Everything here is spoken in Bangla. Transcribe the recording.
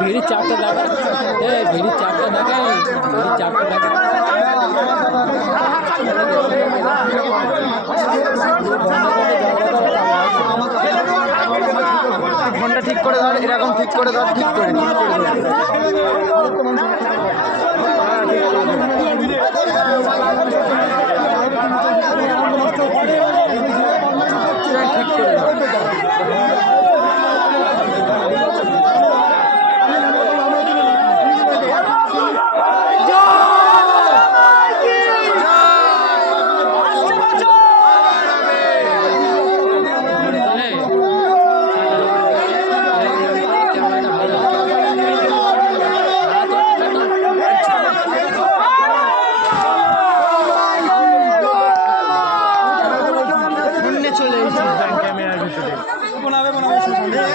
ভিড়ি চাপটা দেখা ভিড়ি চাপটা দেখা ভিড়ি চাপটা দেখা ফোনটা ঠিক করে ধর, এরকম ঠিক করে ধর, ঠিক করে